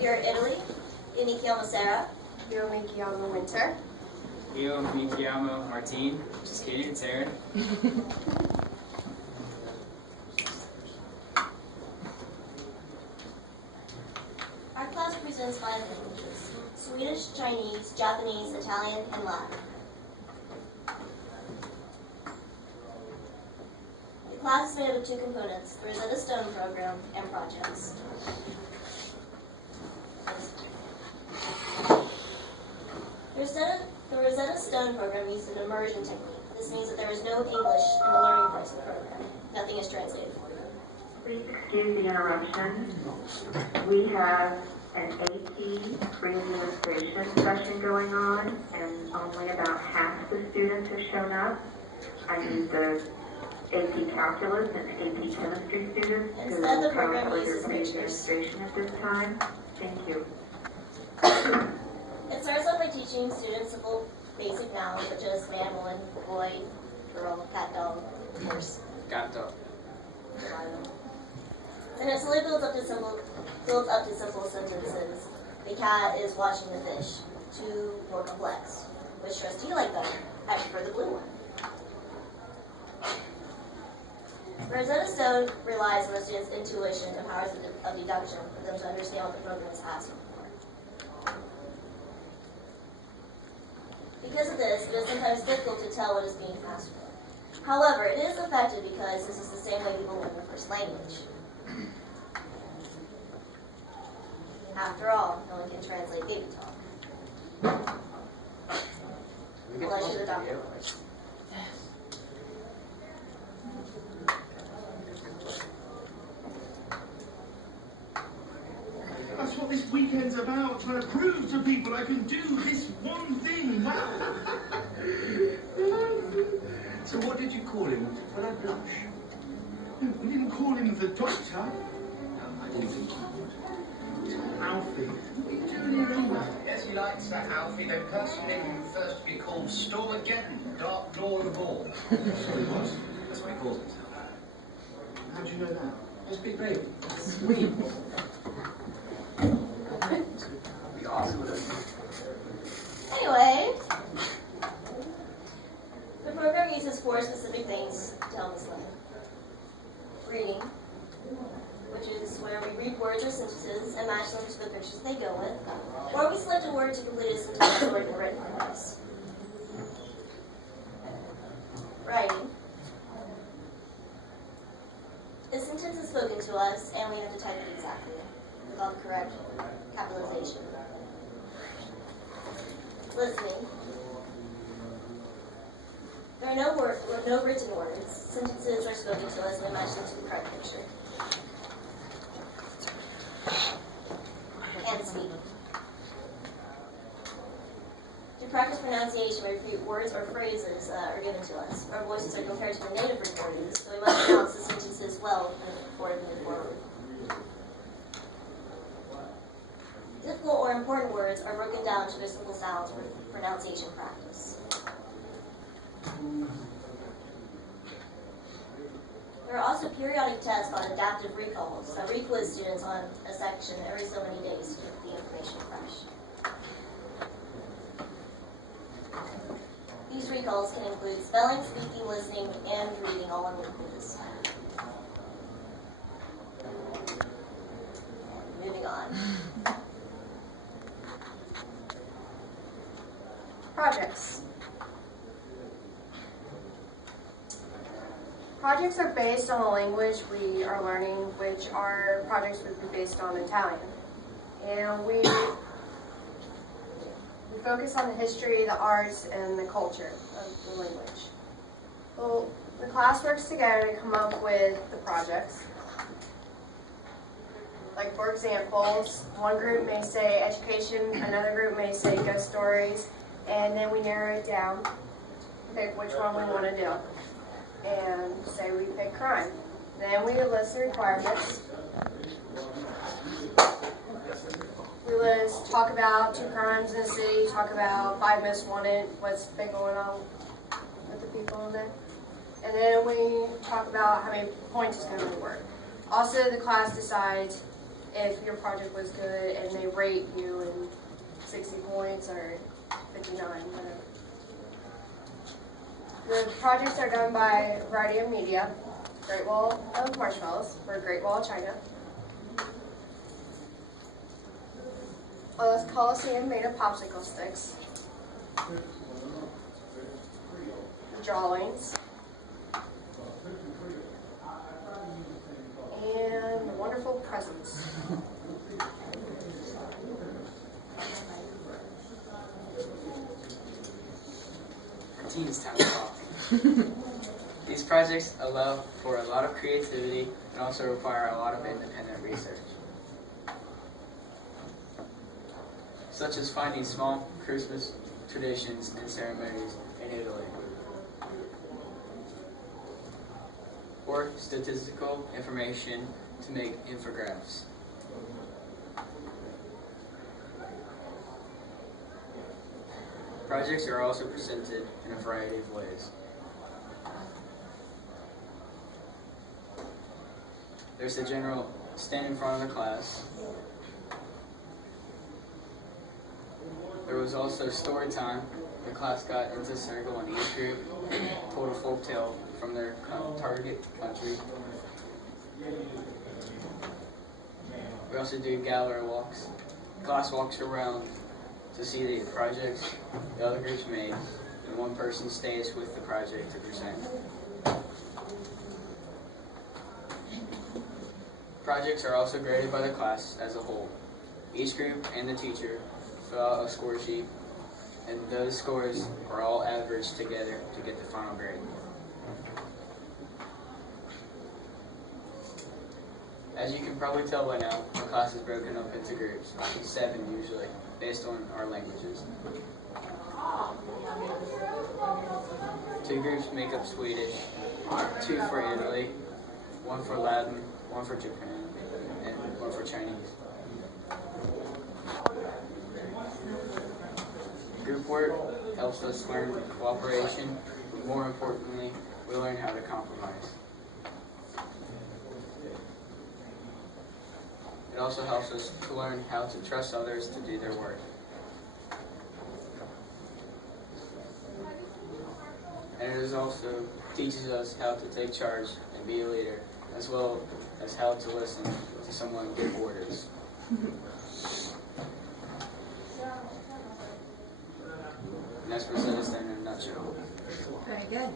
We are Italy. Io mi chiamo Sarah. Io mi chiamo Winter. Io mi chiamo Martin, which is Katie and Taryn. Our class presents 5 languages: Swedish, Chinese, Japanese, Italian, and Latin. The class is made up of 2 components: the Rosetta Stone program and projects. The Rosetta Stone program uses an immersion technique. This means that there is no English in the learning parts of the program. Nothing is translated for you. Please excuse the interruption. We have an AP pre-administration session going on, and only about half the students have shown up. I need the AP Calculus and AP Chemistry students who Instead, the will program cover uses your pictures. pre-administration at this time. Thank you. It starts off by teaching students simple basic nouns such as man, woman, boy, girl, cat, dog, horse. Gatto. Then it slowly builds up to simple sentences. The cat is watching the fish. To more complex. Which dress do you like better? I prefer the blue one. Rosetta Stone relies on the students' intuition and powers of deduction for them to understand what the program is asking for. Because of this, it is sometimes difficult to tell what is being asked for. However, it is effective because this is the same way people learn their first language. After all, no one can translate baby talk. Unless you're the doctor. That's what this weekend's about, trying to prove to people I can do this one thing well. So what did you call him? When I blush? We didn't call him the doctor. No, I didn't think you would. Alfie, what are you doing here anyway? Yes, he likes that, Alfie. The person named him first to be called Stormageddon, Dark Lord of all. Sorry, what? That's what he calls himself. How do you know that? Let's be brave. Sweet. We are sort of. Anyway, the program uses 4 specific things to help us learn. Reading, which is where we read words or sentences and match them to the pictures they go with, or we select a word to complete a sentence or in written forms. Writing. The sentence is spoken to us, and we have to type it exactly, with all the correct capitalization. Listening. There are no written words. Sentences are spoken to us, and we match them to the correct picture. And speaking. To practice pronunciation, we repeat words or phrases that are given to us. Our voices are compared to the native recordings, so we must pronounce the sentences well before we move forward. Difficult or important words are broken down to their simple sounds for pronunciation practice. There are also periodic tests called adaptive recalls that re-quiz students on a section every so many days to keep the information fresh. These recalls can include spelling, speaking, listening, and reading all in one quiz. Moving on. Projects. Projects are based on the language we are learning, which our projects would be based on Italian. And we focus on the history, the arts, and the culture of the language. Well, the class works together to come up with the projects. Like, for example, one group may say education, another group may say ghost stories, and then we narrow it down, pick which one we want to do. And say we pick crime. Then we list the requirements. We talk about 2 crimes in the city, talk about 5 most wanted, what's been going on with the people in there. And then we talk about how many points it's going to be worth. Also, the class decides if your project was good and they rate you in 60 points or 59, whatever. The projects are done by a variety of media. Great Wall of Marshmallows for Great Wall of China. A Coliseum made of popsicle sticks. Drawings. And wonderful presents. Our team's time to talk. These projects allow for a lot of creativity and also require a lot of independent research, such as finding small Christmas traditions and ceremonies in Italy, or statistical information to make infographics. Projects are also presented in a variety of ways. There's the general stand in front of the class. There was also story time. The class got into a circle and each group told a folk tale from their target country. We also do gallery walks. Class walks around to see the projects the other groups made, and one person stays with the project to present. Projects are also graded by the class as a whole. Each group and the teacher fill out a score sheet, and those scores are all averaged together to get the final grade. As you can probably tell by now, our class is broken up into groups, 7 usually, based on our languages. 2 groups make up Swedish, 2 for Italy, 1 for Latin, 1 for Japan, and 1 for Chinese. Group work helps us learn cooperation, but more importantly, we learn how to compromise. It also helps us to learn how to trust others to do their work. And it also teaches us how to take charge and be a leader, as well as how to listen to someone give orders. And that's Rosetta Stone in a nutshell. Very good.